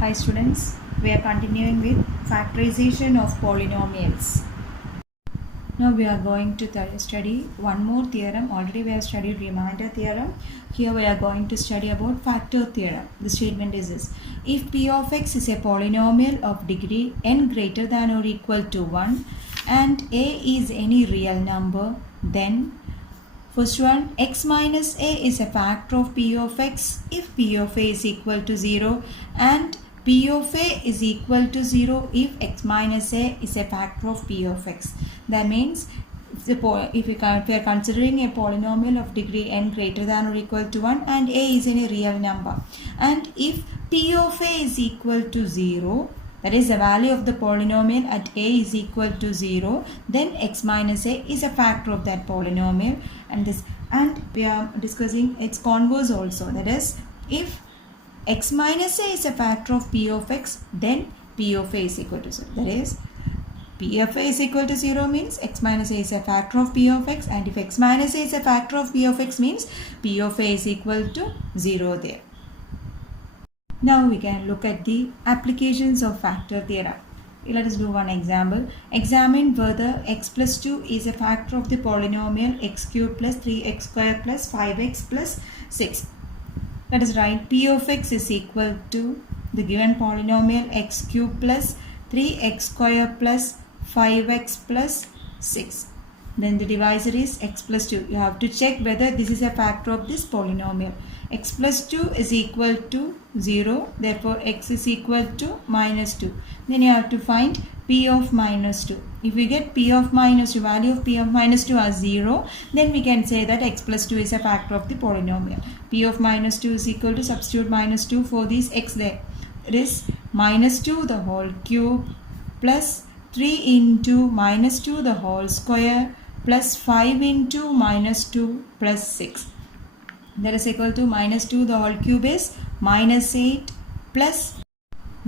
Hi students, we are continuing with factorization of polynomials. Now we are going to study one more theorem. Already we have studied remainder theorem. Here we are going to study about factor theorem. The statement is this: if p of x is a polynomial of degree n greater than or equal to 1 and a is any real number, then first one, x minus a is a factor of p of x if p of a is equal to 0 and p of a is equal to 0 if x minus a is a factor of p of x. That means if we are considering a polynomial of degree n greater than or equal to 1 and a is a real number, and if p of a is equal to 0, that is the value of the polynomial at a is equal to 0, then x minus a is a factor of that polynomial, and we are discussing its converse also. That is, if x minus a is a factor of p of x, then p of a is equal to 0. That is, p of a is equal to 0 means x minus a is a factor of p of x, and if x minus a is a factor of p of x means p of a is equal to 0 there. Now we can look at the applications of factor theorem. Let us do one example. Examine whether x plus 2 is a factor of the polynomial x cubed plus 3x square plus 5x plus 6. Let us write p of x is equal to the given polynomial x cubed plus 3x square plus 5x plus 6. Then the divisor is x plus 2. You have to check whether this is a factor of this polynomial. X plus 2 is equal to 0. Therefore, x is equal to minus 2. Then you have to find p of minus 2. If we get p of minus 2, value of p of minus 2 as 0, then we can say that x plus 2 is a factor of the polynomial. P of minus 2 is equal to, substitute minus 2 for this x there. It is minus 2 the whole cube plus 3 into minus 2 the whole square plus 5 into minus 2 plus 6. That is equal to minus 2 the whole cube is minus 8 plus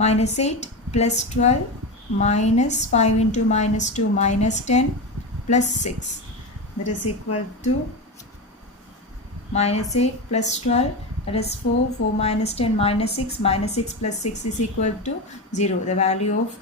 12 minus 5 into minus 2 minus 10 plus 6. That is equal to minus 8 plus 12, that is 4 minus 10 minus 6 plus 6 is equal to 0. The value of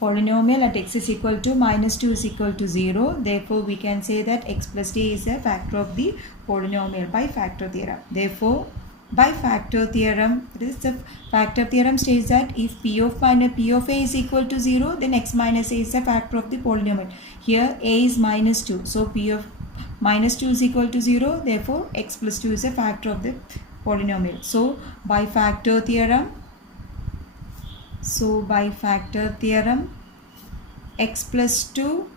polynomial at x is equal to minus 2 is equal to 0. Therefore, we can say that x plus d is a factor of the polynomial by factor theorem. Therefore, by factor theorem, the factor theorem states that if p of a is equal to 0, then x minus a is a factor of the polynomial. Here a is minus 2. So, p of minus 2 is equal to 0. Therefore, x plus 2 is a factor of the polynomial. So, by factor theorem, x plus 2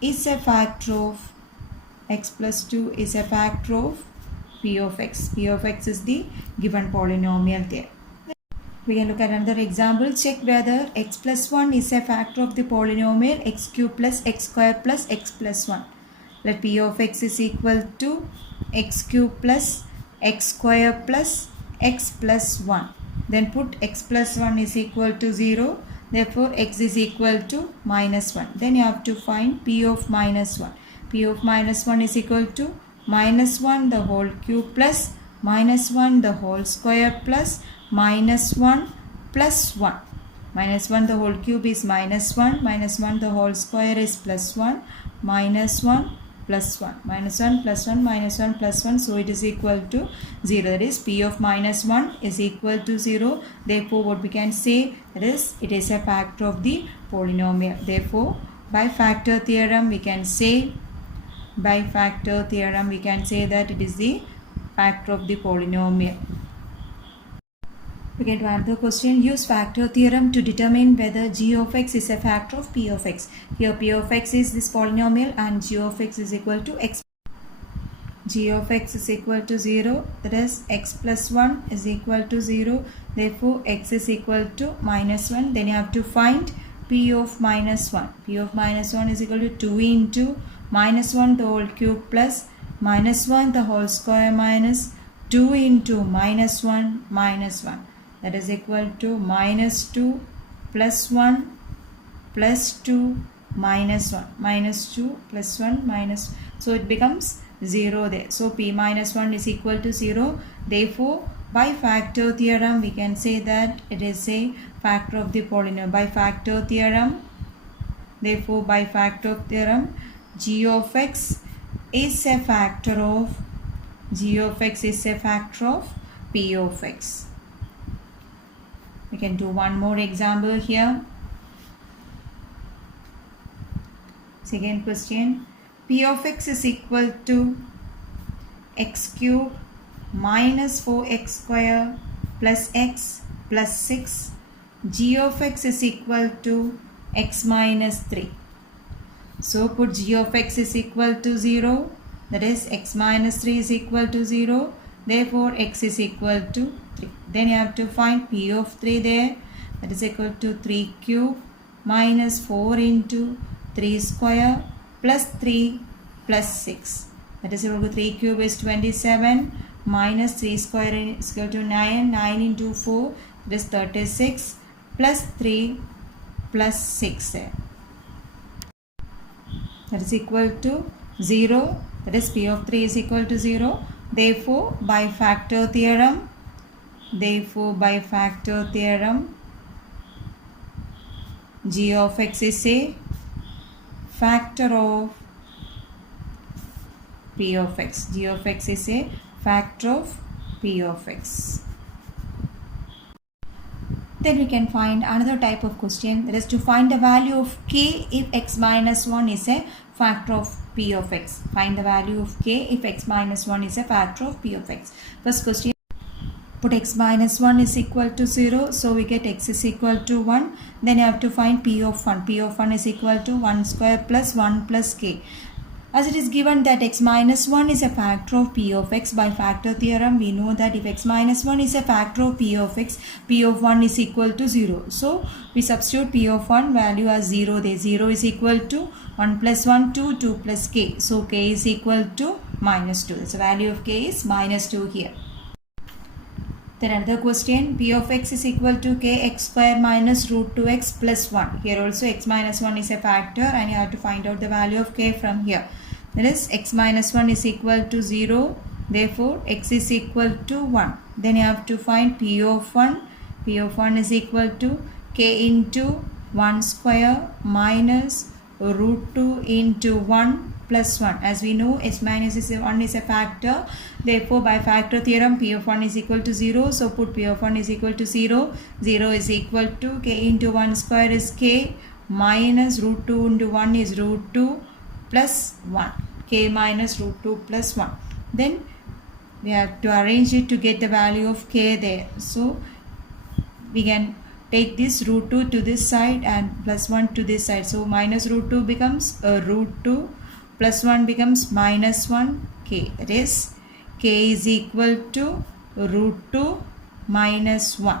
is a factor of p of x. P of x is the given polynomial there. We can look at another example. Check whether x plus 1 is a factor of the polynomial x cubed plus x square plus x plus 1. Let p of x is equal to x cubed plus x square plus x plus 1. Then put x plus 1 is equal to 0. Therefore, x is equal to minus 1. Then you have to find p of minus 1. P of minus 1 is equal to minus 1 the whole cube plus minus 1 the whole square plus minus 1 plus 1. Minus 1 the whole cube is minus 1. Minus 1 the whole square is plus 1. Minus 1 plus 1. Minus 1 plus 1 minus 1 plus 1. So, it is equal to 0. That is, p of minus 1 is equal to 0. Therefore, what we can say is it is a factor of the polynomial. Therefore, by factor theorem we can say that it is the factor of the polynomial. We get to another question. Use factor theorem to determine whether g of x is a factor of p of x. Here p of x is this polynomial and g of x is equal to x. G of x is equal to 0. That is, x plus 1 is equal to 0. Therefore, x is equal to minus 1. Then you have to find p of minus 1. P of minus 1 is equal to 2 into minus 1 the whole cube plus minus 1 the whole square minus 2 into minus 1 minus 1. That is equal to minus 2 plus 1 plus 2 minus 1. Minus 2 plus 1 minus. So, it becomes 0 there. So, p minus 1 is equal to 0. Therefore, By factor theorem, we can say that it is a factor of the polynomial. By factor theorem, therefore by factor theorem, g of x is a factor of p of x. We can do one more example here. Second question, p of x is equal to x cube minus 4x square plus x plus 6. G of x is equal to x minus 3. So put g of x is equal to 0, that is x minus 3 is equal to 0, therefore x is equal to 3. Then you have to find p of 3 there, that is equal to 3 cube minus 4 into 3 square plus 3 plus 6. That is equal to 3 cube is 27 minus 3 square is equal to 9. 9 into 4 that is 36 plus 3 plus 6 there. That is equal to 0. That is p of 3 is equal to 0. Therefore by factor theorem, g of x is a factor of p of x. G of x is a factor of p of x. Then we can find another type of question, that is to find the value of k if x minus 1 is a factor of p of x. Find the value of k if x minus 1 is a factor of p of x. First question, put x minus 1 is equal to 0, so we get x is equal to 1. Then you have to find p of 1. P of 1 is equal to 1 square plus 1 plus k. As it is given that x minus 1 is a factor of p of x, by factor theorem we know that if x minus 1 is a factor of p of x, p of 1 is equal to 0. So we substitute p of 1 value as 0 there. 0 is equal to 1 plus 1, 2, 2 plus k. So k is equal to minus 2. So value of k is minus 2 here. Then another question, p of x is equal to kx square minus root 2x plus 1. Here also x minus 1 is a factor and you have to find out the value of k from here. That is x minus 1 is equal to 0. Therefore x is equal to 1. Then you have to find p of 1. P of 1 is equal to k into 1 square minus root 2 into 1 plus 1. As we know, x minus 1 is a factor. Therefore, by factor theorem, p of 1 is equal to 0. So, put p of 1 is equal to 0. 0 is equal to k into 1 square is k minus root 2 into 1 is root 2 plus 1. K minus root 2 plus 1. Then, we have to arrange it to get the value of k there. So, we can take this root 2 to this side and plus 1 to this side. So, minus root 2 becomes root 2. Plus 1 becomes minus 1 k. That is, k is equal to root 2 minus 1.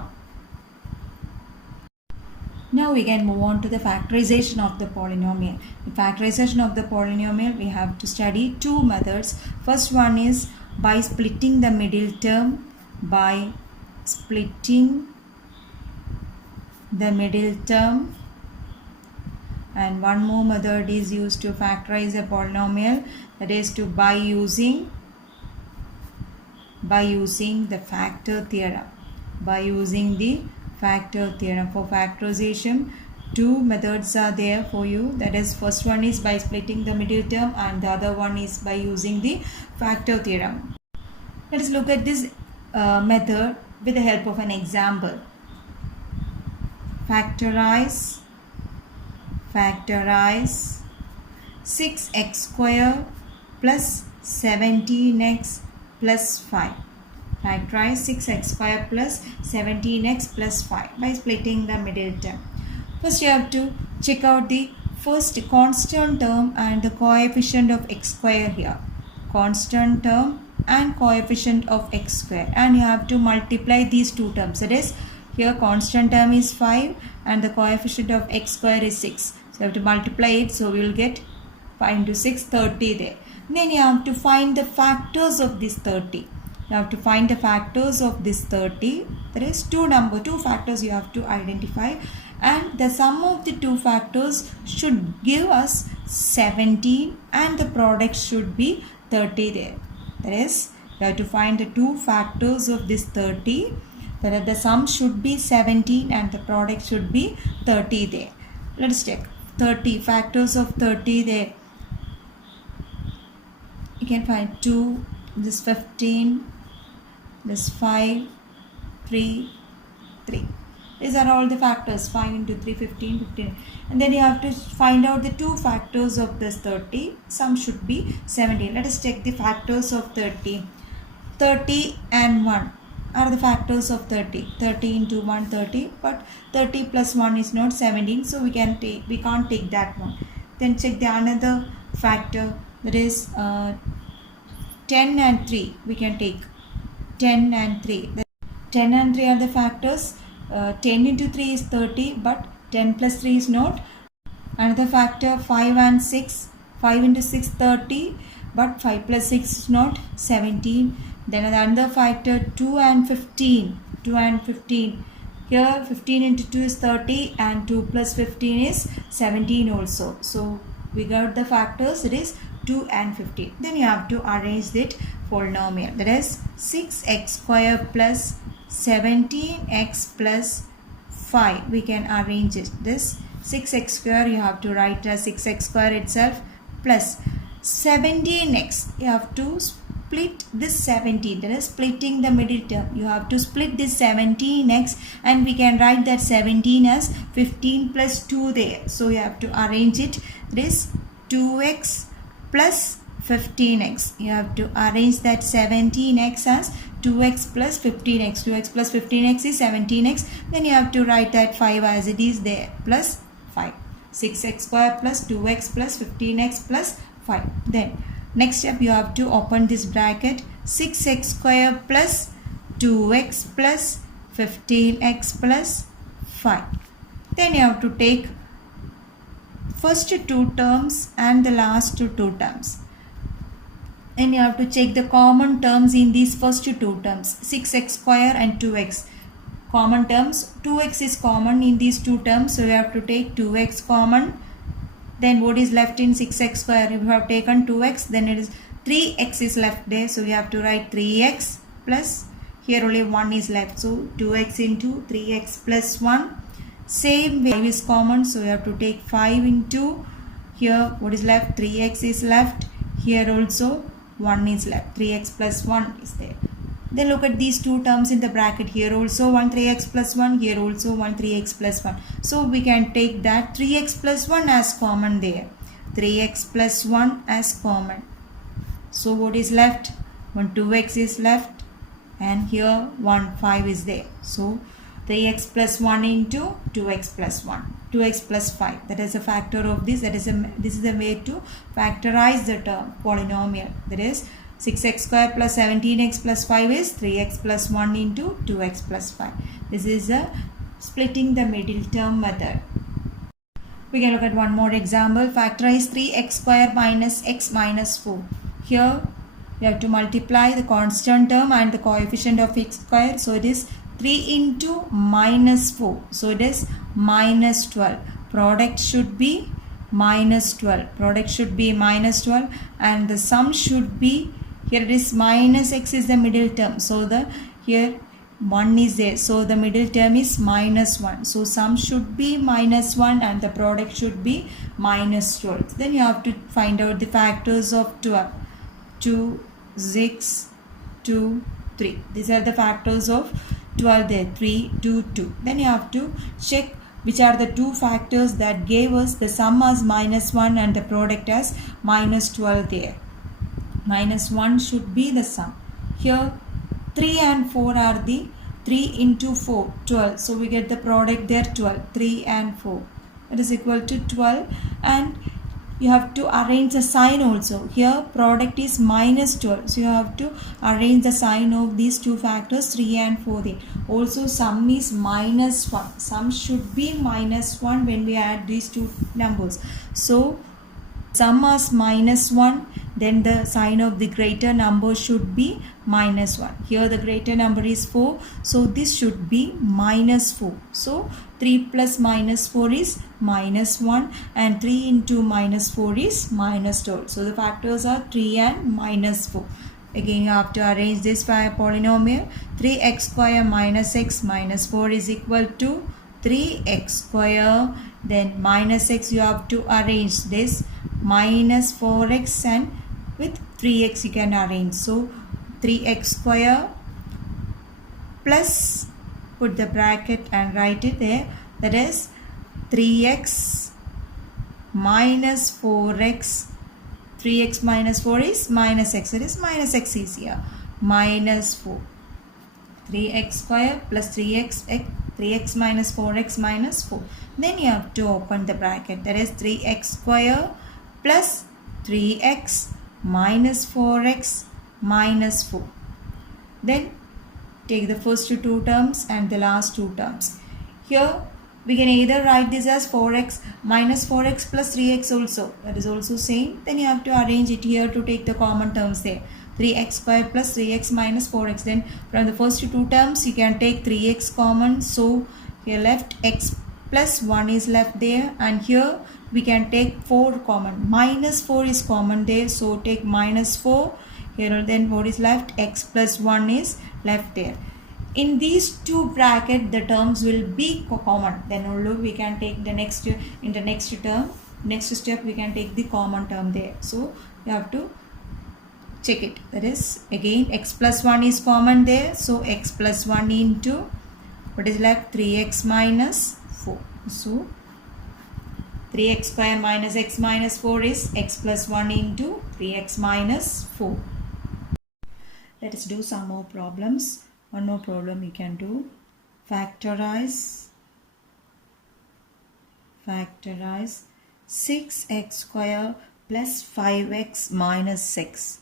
Now we can move on to the factorization of the polynomial. The factorization of the polynomial, we have to study two methods. First one is by splitting the middle term. By splitting the middle term. And one more method is used to factorize a polynomial, that is to by using the factor theorem. By using the factor theorem. For factorization, two methods are there for you. That is, first one is by splitting the middle term and the other one is by using the factor theorem. Let us look at this method with the help of an example. Factorize 6x square plus 17x plus 5. Factorize 6x square plus 17x plus 5 by splitting the middle term. First you have to check out the first constant term and the coefficient of x square here. Constant term and coefficient of x square, and you have to multiply these two terms. That is, here constant term is 5 and the coefficient of x square is 6. So you have to multiply it. So we will get 5 into 6, 30 there. Then you have to find the factors of this 30. You have to find the factors of this 30. There is two factors you have to identify, and the sum of the two factors should give us 17 and the product should be 30 there. That is, You have to find the two factors of this 30. That the sum should be 17 and the product should be 30 there. Let's check 30 factors of 30 there. You can find 2, this 15, this 5, 3, 3. These are all the factors. 5 into 3, 15, 15. And then you have to find out the two factors of this 30. Sum should be 17. Let us check the factors of 30. 30 and 1 are the factors of 30. 30 into 1, 30. But 30 plus 1 is not 17. So we can't take that one. Then check the another factor. That is 10 and 3. We can take 10 and 3. 10 and 3 are the factors. 10 into 3 is 30, but 10 plus 3 is not. Another factor 5 and 6. 5 into 6 30, but 5 plus 6 is not 17. Then another factor 2 and 15. 2 and 15. Here 15 into 2 is 30 and 2 plus 15 is 17 also. So we got the factors. It is 2 and 15. Then you have to arrange that polynomial. That is 6x square plus 17x plus 5. We can arrange it. This 6x square you have to write as 6x square itself plus 17x. You have to split this 17. That is splitting the middle term. You have to split this 17x and we can write that 17 as 15 plus 2 there. So you have to arrange it. This 2x plus 15x. You have to arrange that 17x as 2x plus 15x. 2x plus 15x is 17x. Then you have to write that 5 as it is there plus 5. 6x square plus 2x plus 15x plus 5. Then next step you have to open this bracket. 6x square plus 2x plus 15x plus 5. Then you have to take first two terms and the last two terms. And you have to check the common terms in these first two terms. 6x square and 2x. Common terms. 2x is common in these two terms. So you have to take 2x common. Then what is left in 6x square? If you have taken 2x, then it is 3x is left there. So you have to write 3x plus, here only 1 is left. So 2x into 3x plus 1. Same way 5 is common. So you have to take 5 into, here what is left? 3x is left. Here also 1 is left. 3x plus 1 is there. Then look at these two terms in the bracket. Here also 1 3x plus 1. Here also 1 3x plus 1. So we can take that 3x plus 1 as common there. 3x plus 1 as common. So what is left? 1 2x is left. And here 1 5 is there. So 3x plus 1 into 2x plus 1. 2x plus 5. That is a factor of this. This is the way to factorize the term polynomial. That is 6x square plus 17x plus 5 is 3x plus 1 into 2x plus 5. This is a splitting the middle term method. We can look at one more example. Factorize 3x square minus x minus 4. Here you have to multiply the constant term and the coefficient of x square. So it is 3 into minus 4. So it is minus 12. Product should be minus 12. Product should be minus 12 and the sum should be, here it is minus x is the middle term. So here 1 is there. So the middle term is minus 1. So sum should be minus 1 and the product should be minus 12. Then you have to find out the factors of 12. 2, 6, 2, 3. These are the factors of 12 there. 3, 2, 2. Then you have to check which are the two factors that gave us the sum as minus 1 and the product as minus 12 there. Minus 1 should be the sum. Here 3 and 4 are the 3 into 4, 12. So we get the product there 12. 3 and 4. That is equal to 12. And you have to arrange the sign also. Here product is minus 12. So you have to arrange the sign of these two factors 3 and 4 there. Also sum is minus 1. Sum should be minus 1 when we add these two numbers. So sum as minus 1, then the sign of the greater number should be minus 1. Here the greater number is 4. So this should be minus 4. So 3 plus minus 4 is minus 1 and 3 into minus 4 is minus 12. So the factors are 3 and minus 4. Again you have to arrange this polynomial. 3x square minus x minus 4 is equal to 3x square, then minus x you have to arrange this minus 4x, and with 3x you can arrange. So 3x square plus, put the bracket and write it there, that is 3x minus 4x. 3x minus 4 is minus x, it is minus x is here, minus 4. 3x square plus 3x minus 4x minus 4. Then you have to open the bracket, that is 3x square plus 3x minus 4x minus 4. Then take the first two terms and the last two terms. Here we can either write this as 4x minus 4x plus 3x also, that is also same. Then you have to arrange it here to take the common terms there. 3x square plus 3x minus 4x. Then from the first two terms you can take 3x common. So here left x plus 1 is left there, and here we can take 4 common. Minus 4 is common there, so take minus 4 here. Then what is left? X plus 1 is left there. In these two brackets the terms will be common, then only we can take the next, in the next term, next step we can take the common term there. So you have to check it, that is again x plus 1 is common there, so x plus 1 into what is left? 3x minus 4. So 3x square minus x minus 4 is x plus 1 into 3x minus 4. Let us do some more problems. One more problem you can do. Factorize 6x square plus 5x minus 6.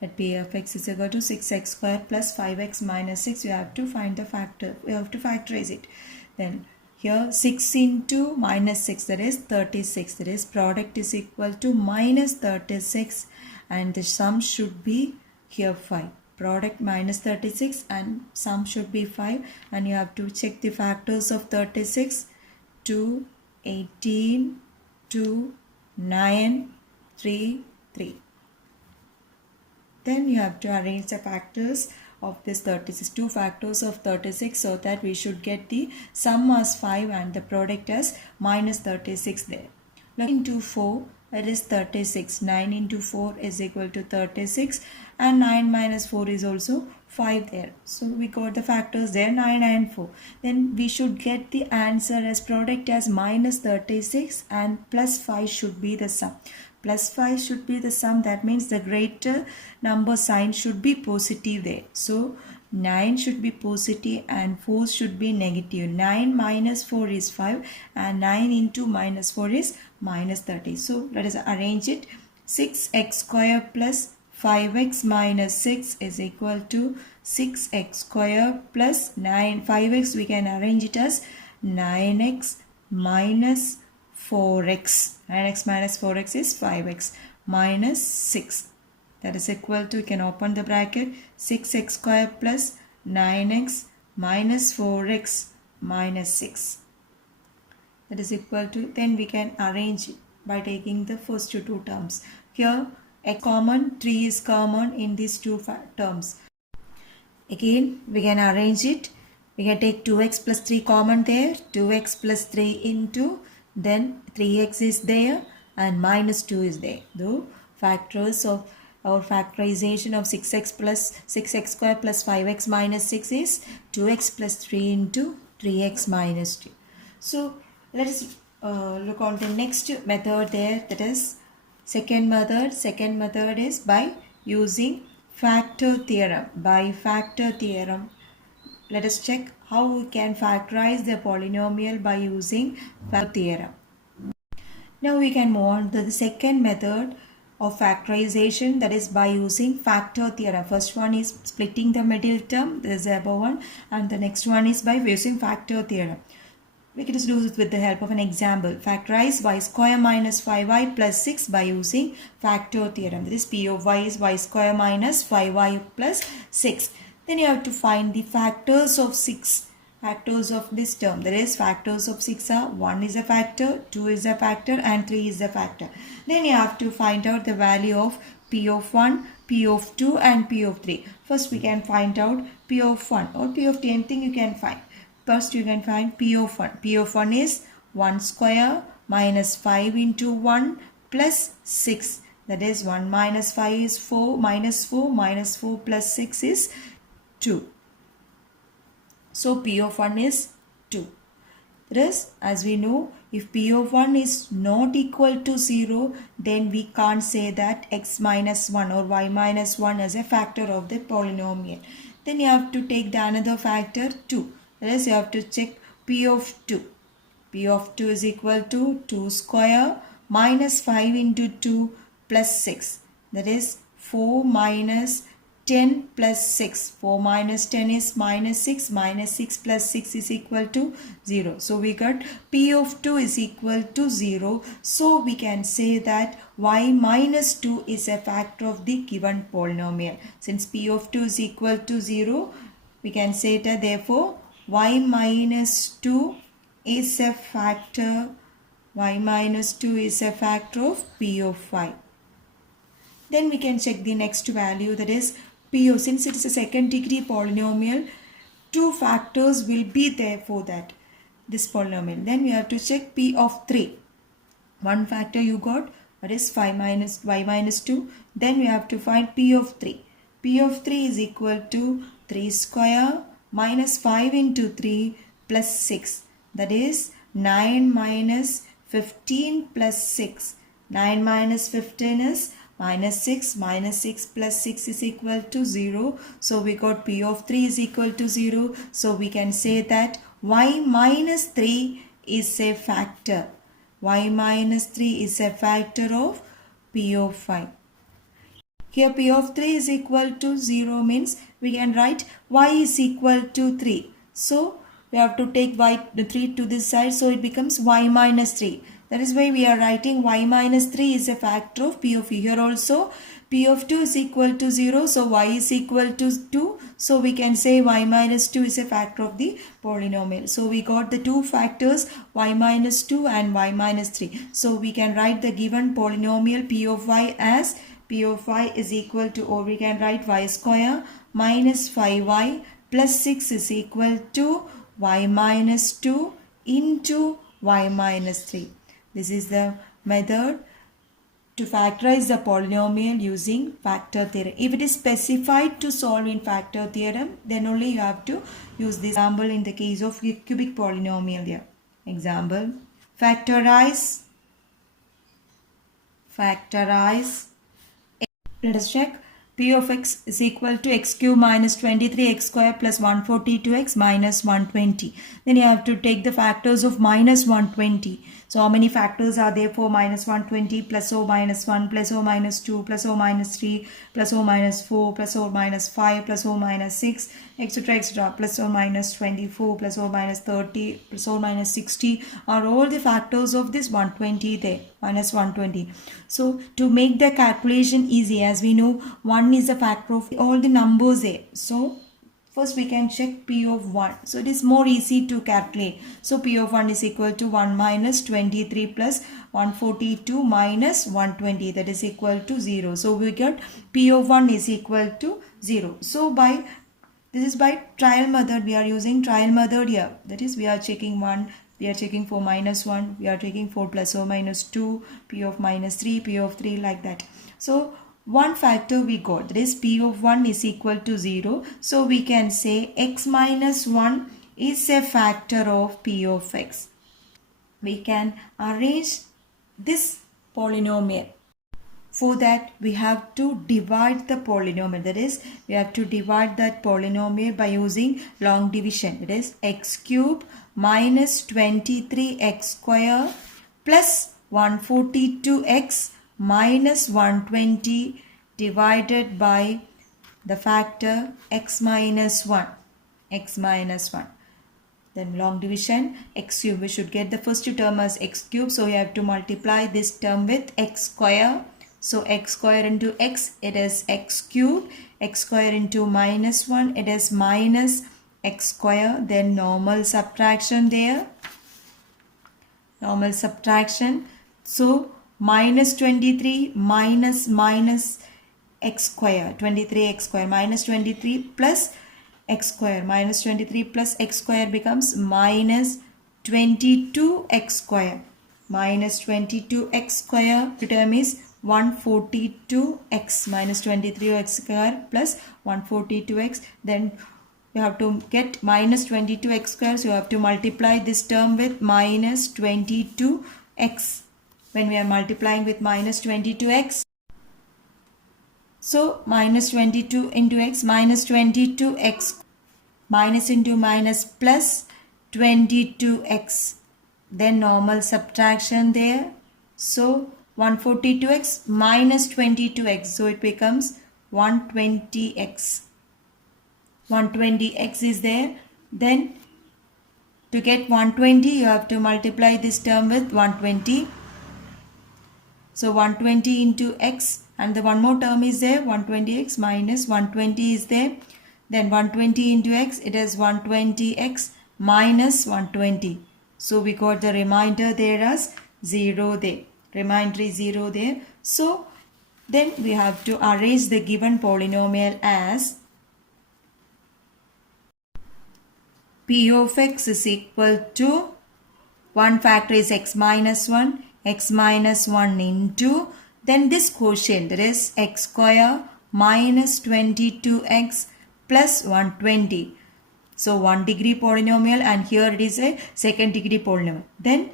Let p of x is equal to 6x square plus 5x minus 6. You have to find the factor. We have to factorize it. Then here 6 into minus 6, that is 36. That is product is equal to minus 36, and the sum should be here 5. Product minus 36 and sum should be 5, and you have to check the factors of 36. 2, 18, 2, 9, 3, 3. Then you have to arrange the factors of this 36, 2 factors of 36, so that we should get the sum as 5 and the product as minus 36 there. Look into 4, that is 36. 9 into 4 is equal to 36, and 9 minus 4 is also 5 there. So we got the factors there, 9 and 4. Then we should get the answer as product as minus 36, and plus 5 should be the sum. Plus 5 should be the sum, that means the greater number sign should be positive there. So 9 should be positive and 4 should be negative. 9 minus 4 is 5, and 9 into minus 4 is minus 30. So let us arrange it. 6x square plus 5x minus 6 is equal to 6x square plus 5x we can arrange it as 9x minus 4x. 9x minus 4x is 5x minus 6. That is equal to, we can open the bracket, 6x square plus 9x minus 4x minus 6. That is equal to, then we can arrange it by taking the first two terms. Here x common, 3 is common in these two terms. Again we can arrange it. We can take 2x plus 3 common there. 2x plus 3 into, then 3x is there and minus 2 is there. The factors of our factorization of 6x square plus 5x minus 6 is 2x plus 3 into 3x minus 2. So let us look on the next method there, that is second method. Second method is by using factor theorem. By factor theorem, let us check how we can factorize the polynomial by using factor theorem. Now we can move on to the second method of factorization, that is by using factor theorem. First one is splitting the middle term, this is the above one, and the next one is by using factor theorem. We can just do this with the help of an example. Factorize y square minus 5y plus 6 by using factor theorem. That is p of y is y square minus 5y plus 6. Then you have to find the factors of 6. Factors of this term, that is factors of 6 are 1 is a factor, 2 is a factor, and 3 is a factor. Then you have to find out the value of P of 1, P of 2 and P of 3. First we can find out P of 1 or P of 2, anything you can find. First you can find P of 1. P of 1 is 1 square minus 5 into 1 plus 6. That is 1 minus 5 is 4 minus 4 minus 4 plus 6 is 2. So P of 1 is 2. Thus, as we know, if P of 1 is not equal to 0, then we can't say that x minus 1 or y minus 1 is a factor of the polynomial. Then you have to take the another factor 2. That is, you have to check P of 2. P of 2 is equal to 2 square minus 5 into 2 plus 6. That is 4 minus 10 plus 6. 4 minus 10 is minus 6. Minus 6 plus 6 is equal to 0. So we got P of 2 is equal to 0. So we can say that y minus 2 is a factor of the given polynomial. Since P of 2 is equal to 0, we can say that therefore y minus 2 is a factor. Y minus 2 is a factor of P of y. Then we can check the next value, that is P of, since it is a second degree polynomial, 2 factors will be there for this polynomial. Then we have to check P of 3. One factor you got, that is 5 minus y minus 2. Then we have to find P of 3. P of 3 is equal to 3 square minus 5 into 3 plus 6. That is 9 minus 15 plus 6. 9 minus 15 is minus 6. Minus 6 plus 6 is equal to 0. So we got P of 3 is equal to 0. So we can say that y minus 3 is a factor. Y minus 3 is a factor of P of y. Here P of 3 is equal to 0 means we can write y is equal to 3. So we have to take the 3 to this side, so it becomes y minus 3. That is why we are writing y minus 3 is a factor of P of here also. P of 2 is equal to 0, so y is equal to 2. So we can say y minus 2 is a factor of the polynomial. So we got the two factors, y minus 2 and y minus 3. So we can write the given polynomial P of y as P of y is equal to, or we can write y square minus 5y plus 6 is equal to y minus 2 into y minus 3. This is the method to factorize the polynomial using factor theorem. If it is specified to solve in factor theorem, then only you have to use this example in the case of cubic polynomial here. Example, factorize. Let us check. P of x is equal to x cube minus 23x square plus 142x minus 120. Then you have to take the factors of minus 120. So how many factors are there for minus 120? Plus or minus 1, plus or minus 2, plus or minus 3, plus or minus 4, plus or minus 5, plus or minus 6, etc. etc. Plus or minus 24, plus or minus 30, plus or minus 60 are all the factors of this 120 there. Minus 120. So to make the calculation easy, as we know 1 is a factor of all the numbers there. So first we can check P of 1. So it is more easy to calculate. So P of 1 is equal to 1 minus 23 plus 142 minus 120, that is equal to 0. So we get P of 1 is equal to 0. So this is by trial method. We are using trial method here. That is, we are checking 1. We are checking for minus 1. We are checking for plus or minus 2. P of minus 3. P of 3, like that. So one factor we got, that is P of 1 is equal to 0. So we can say x minus 1 is a factor of P of x. We can arrange this polynomial. For that we have to divide the polynomial. That is, we have to divide that polynomial by using long division. That is x cube minus 23x square plus 142x minus 120 divided by the factor x minus 1. Then long division, x cube, we should get the first term as x cube. So we have to multiply this term with x square. So x square into x, it is x cube. X square into minus 1, it is minus x square. Then normal subtraction there. Normal subtraction. So minus 23 minus x square, 23x square, minus 23 plus x square, minus 23 plus x square becomes minus 22x square. Minus 22x square, the term is 142x, minus 23x square plus 142x. Then you have to get minus 22x square, so you have to multiply this term with minus 22x. When we are multiplying with minus 22x, so minus 22 into x, minus 22x, minus into minus plus 22x, then normal subtraction there. So 142x minus 22x, so it becomes 120x. 120x is there. Then to get 120, you have to multiply this term with 120. So 120 into x, and the one more term is there, 120x minus 120 is there. Then 120 into x, it is 120x minus 120. So we got the remainder there as 0 there. Remainder is 0 there. So then we have to arrange the given polynomial as p of x is equal to 1 factor is x minus 1 into, then this quotient, that is x square minus 22x plus 120. So 1 degree polynomial, and here it is a second degree polynomial. Then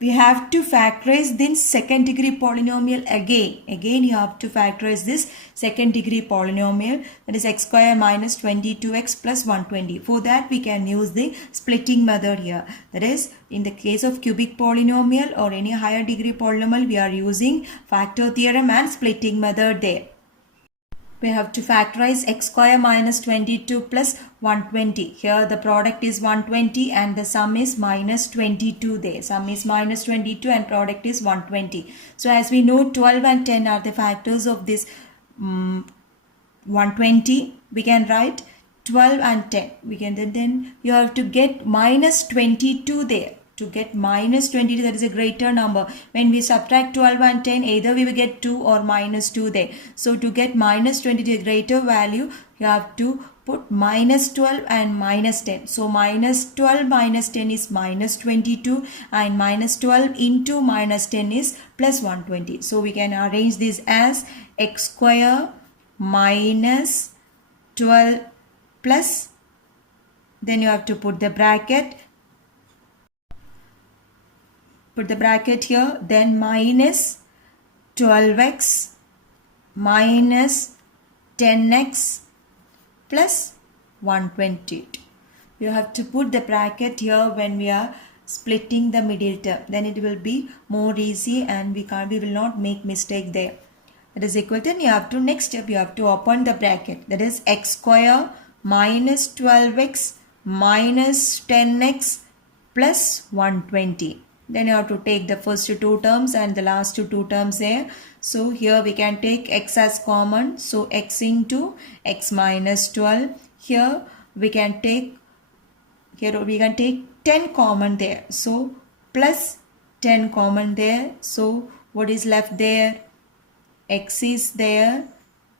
we have to factorize this second degree polynomial again. Again you have to factorize this second degree polynomial, that is x square minus 22x plus 120. For that we can use the splitting method here. That is, in the case of cubic polynomial or any higher degree polynomial, we are using factor theorem and splitting method there. We have to factorize x square minus 22 plus 120. Here the product is 120 and the sum is minus 22 there. Sum is minus 22 and product is 120. So as we know, 12 and 10 are the factors of this 120. We can write 12 and 10. We can then you have to get minus 22 there. To get minus 22, that is a greater number. When we subtract 12 and 10, either we will get 2 or minus 2 there. So to get minus 22, a greater value, you have to put minus 12 and minus 10. So minus 12 minus 10 is minus 22, and minus 12 into minus 10 is plus 120. So we can arrange this as x square minus 12 plus, then you have to put the bracket. Put the bracket here, then minus 12x minus 10x plus 120. You have to put the bracket here when we are splitting the middle term. Then it will be more easy and we will not make mistake there. That is equal to, you have to, next step you have to open the bracket. That is x square minus 12x minus 10x plus 120. Then you have to take the first two terms and the last two terms here. So here we can take x as common. So x into x minus 12. Here we can take 10 common there. So plus 10 common there. So what is left there? X is there.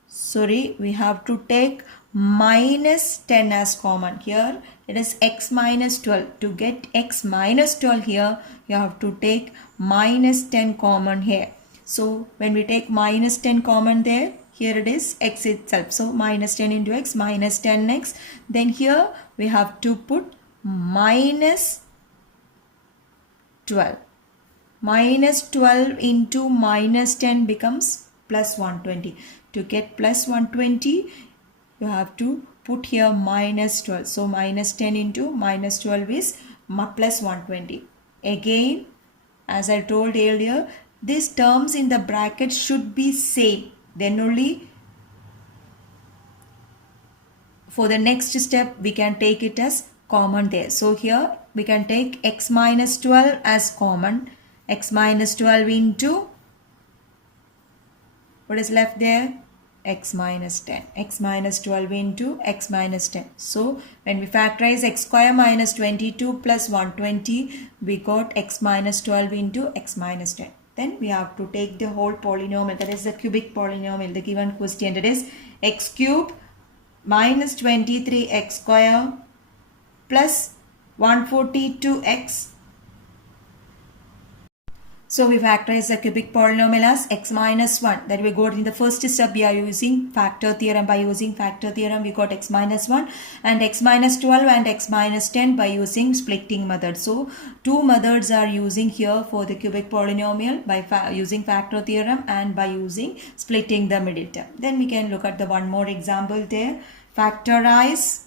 Sorry, we have to take minus 10 as common. Here it is x minus 12. To get x minus 12 here, you have to take minus 10 common here. So when we take minus 10 common there, here it is x itself. So minus 10 into x minus 10x. Then here we have to put minus 12. Minus 12 into minus 10 becomes plus 120. To get plus 120, you have to put here minus 12. So minus 10 into minus 12 is plus 120. Again, as I told earlier, these terms in the bracket should be same. Then only for the next step we can take it as common there. So here we can take x minus 12 as common. X minus 12 into, what is left there? X minus 10. X minus 12 into x minus 10. So when we factorize x square minus 22 plus 120, we got x minus 12 into x minus 10. then we have to take the whole polynomial, that is the cubic polynomial, the given question, that is x cube minus 23x square plus 142x. So we factorize the cubic polynomial as x minus 1. That we got in the first step, we are using factor theorem. By using factor theorem, we got x minus 1 and x minus 12 and x minus 10 by using splitting method. So two methods are using here for the cubic polynomial, by using factor theorem and by using splitting the middle term. Then we can look at the one more example there. Factorize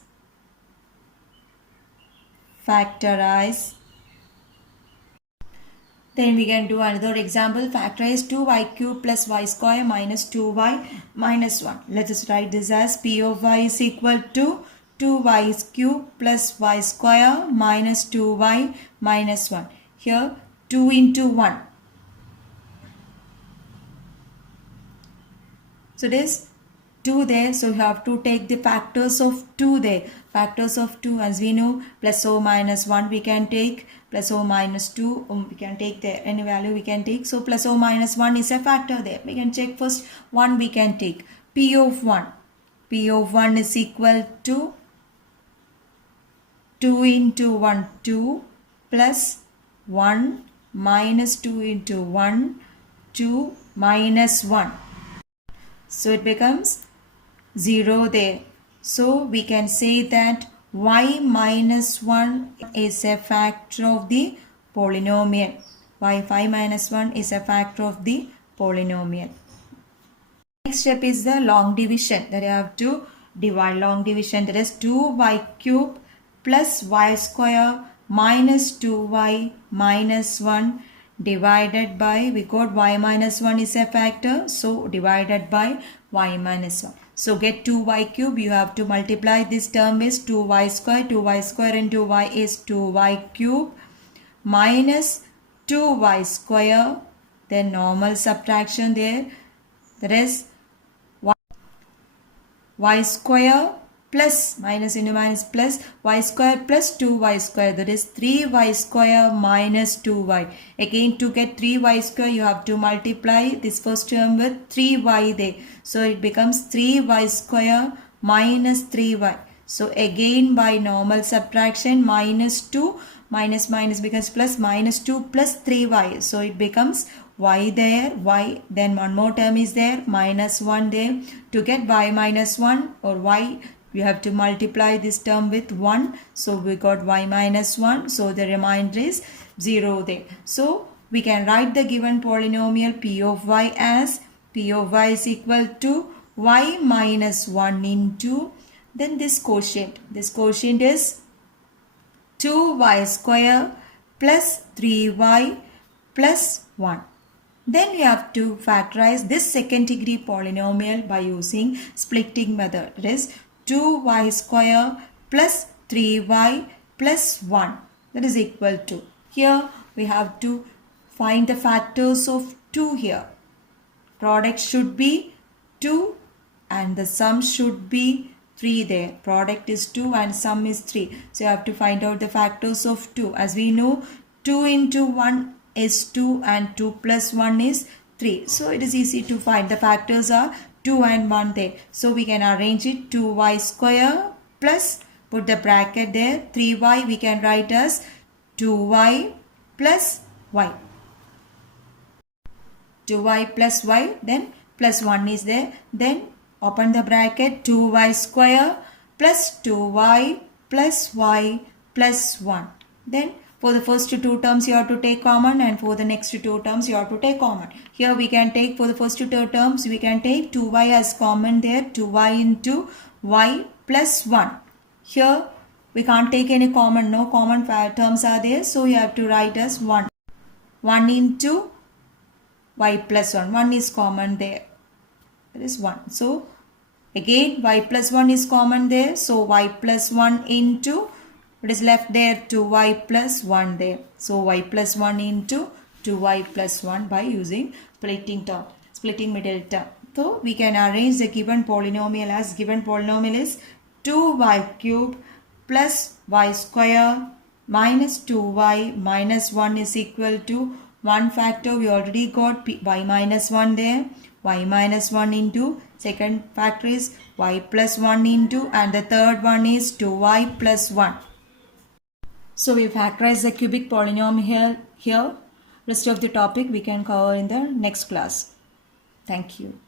Then we can do another example. Factorize 2y cube plus y square minus 2y minus 1. Let us write this as p of y is equal to 2y cube plus y square minus 2y minus 1. Here 2 into 1. So this 2 there, so you have to take the factors of 2 there. Factors of 2, as we know, plus or minus 1 we can take, plus or minus 2 we can take there, any value we can take. So plus or minus 1 is a factor there. We can check first 1 we can take. P of 1 is equal to 2 into 1 2 plus 1 minus 2 into 1 2 minus 1. So it becomes 0 there. So we can say that y minus 1 is a factor of the polynomial. Y minus 1 is a factor of the polynomial. Next step is the long division, that you have to divide. Long division, that is 2y cube plus y square minus 2y minus 1 divided by, we got y minus 1 is a factor, so divided by y minus 1. So get 2y cube, you have to multiply this term with 2y square into y is 2y cube minus 2y square, then normal subtraction there, that is y square plus, minus into minus plus, y square plus 2y square, that is 3y square minus 2y. Again to get 3y square you have to multiply this first term with 3y there. So it becomes 3y square minus 3y. So again by normal subtraction, minus 2 minus becomes plus, minus 2 plus 3y. So it becomes y there, y, then one more term is there, minus 1 there. To get y minus 1 or y, you have to multiply this term with 1. So we got y minus 1. So the remainder is 0 there. So we can write the given polynomial p of y as p of y is equal to y minus 1 into, then this quotient. This quotient is 2y square plus 3y plus 1. Then we have to factorize this second degree polynomial by using splitting method. It is 2y square plus 3y plus 1, that is equal to, here we have to find the factors of 2 here. Product should be 2 and the sum should be 3 there. Product is 2 and sum is 3. So you have to find out the factors of 2. As we know, 2 into 1 is 2 and 2 plus 1 is 3. So it is easy to find. The factors are 2 and 1 there. So we can arrange it 2y square plus, put the bracket there, 3y we can write as 2y plus y. 2y plus y, then plus 1 is there. Then open the bracket, 2y square plus 2y plus y plus 1. Then for the first two terms you have to take common, and for the next two terms you have to take common. Here we can take, for the first two terms we can take 2y as common there, 2y into y plus 1. Here we can't take any common, no common terms are there, so you have to write as 1. 1 into y plus 1, 1 is common there, that is 1. So again y plus 1 is common there, so y plus 1 into, it is left there 2y plus 1 there. So y plus 1 into 2y plus 1 by using splitting middle term. So we can arrange the given polynomial as, given polynomial is 2y cube plus y square minus 2y minus 1 is equal to 1 factor we already got y minus 1 there. Y minus 1 into second factor is y plus 1 into, and the third one is 2y plus 1. So we factorize the cubic polynomial here. Rest of the topic we can cover in the next class. Thank you.